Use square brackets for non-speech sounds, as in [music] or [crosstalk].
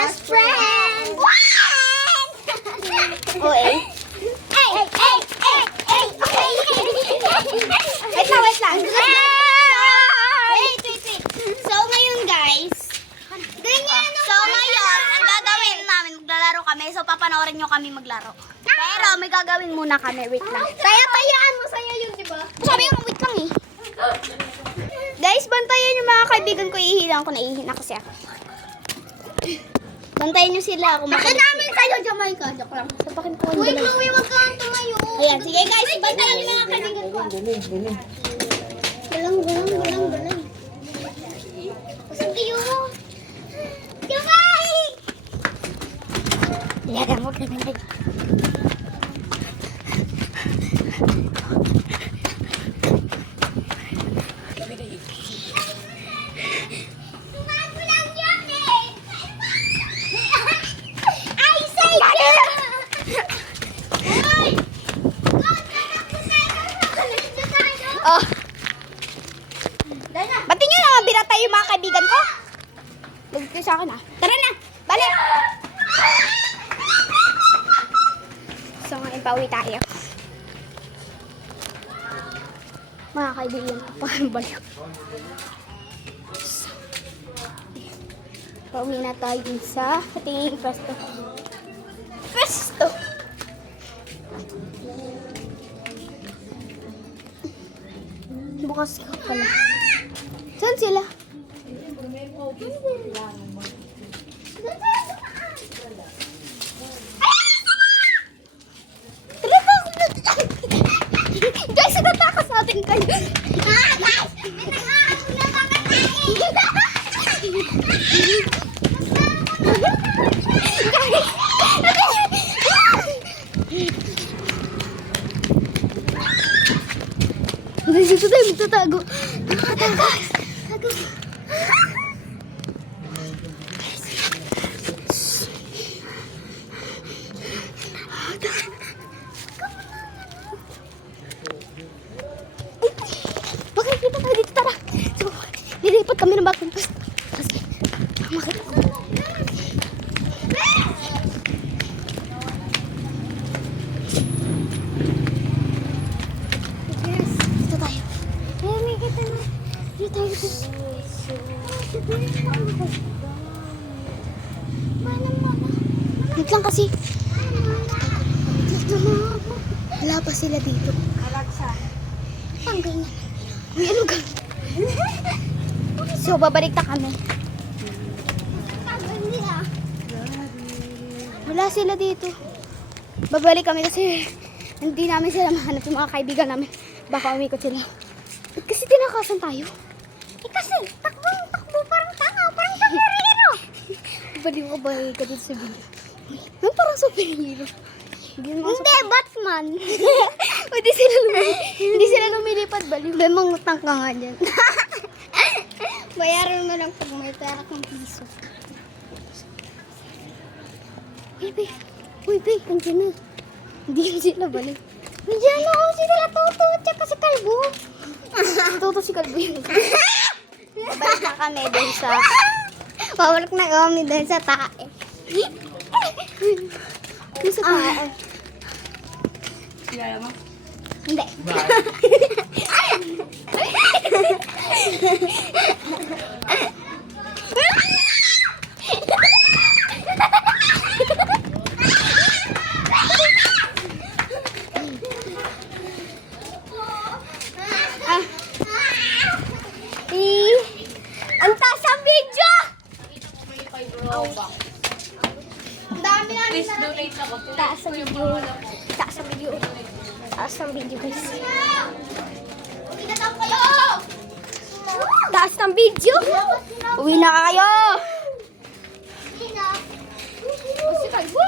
best friend. O, eh. Ay, ay, ay, ay, ay. Wait lang, wait lang. Wait, wait, wait. So, ngayon, guys. Ganyan. So, ngayon, ang gagawin namin, maglalaro kami. So, papanoorin nyo kami maglaro. Pero, may gagawin muna kami. Wait lang. [laughs] Kaya tayaan mo sa'yo yun, di ba? Sabi ko, wait lang eh. [gasps] Guys, bantayan yung mga kaibigan ko. Ihilang ko na ihina kasi ako. Bantayan nyo sila. Bakit namin sa'yo, Jamaica? Joke lang. Sapakin ko. Uy, Chloe, wag kang tumayo. Ayan, sige guys, Bantayan yung mga kaibigan ko. Galang, galang, galang, galang. Saan kayo? Jamay! Yaga mo, kriminal. Tumago lang yun eh! I say Uy! Oh. Ba't nyo naman binatay yung mga kaibigan ko? Akin ah. Tara na! Balik! So ngayon pauwi tayo. Mga kaibigan ko pa balik. Pauwi na tayo sa ating presto. Presto! Bukas ka pala. Saan sila? Guys, natakas natin kayo. Ah, guys! Nangangako na mga Guys, dito tayo magtatago. Nakatakas. Bakit dito tayo dito? Tara. So, lilipat kami ng bagong ko. Yes, dito tayo. May kita na. Dito tayo. Dito. Mana, mama. Wait lang kasi. Wala pa sila dito. Ang ganyan. Uy, ano ka? [laughs] so, babalik na kami. Wala sila dito. Babalik kami kasi hindi namin sila mahanap yung mga kaibigan namin. Baka umikot sila. Kasi tinakasan tayo? Eh kasi, takbo, takbo, parang tanga, parang superhero. Baliw ka ba ka dito sa video? Ano parang superhero? Hindi Hindi, Batman. [laughs] [laughs] Hindi sila lumilipad. Hindi sila lumilipad. Baliw. May mangutang ka nga dyan. [laughs] Bayaran mo lang pag may pera kang piso. Uy, babe. Uy, babe. Nandiyan na. Hindi yun sila balik. Nandiyan na ako sila Toto, tsaka si Kalbo. [laughs] Toto si Kalbo yun. [laughs] Balik na kami dun sa... Pawalak na kami dahil sa tae. Dun sa tae. Hindi. Ah. Eh, ang taas ang video! Ako. Taas ang video. Taas ang video. Taas ang video, guys. Na daw kayo! Taas ng video! Uwi na kayo! Uwi na. Si Kalbo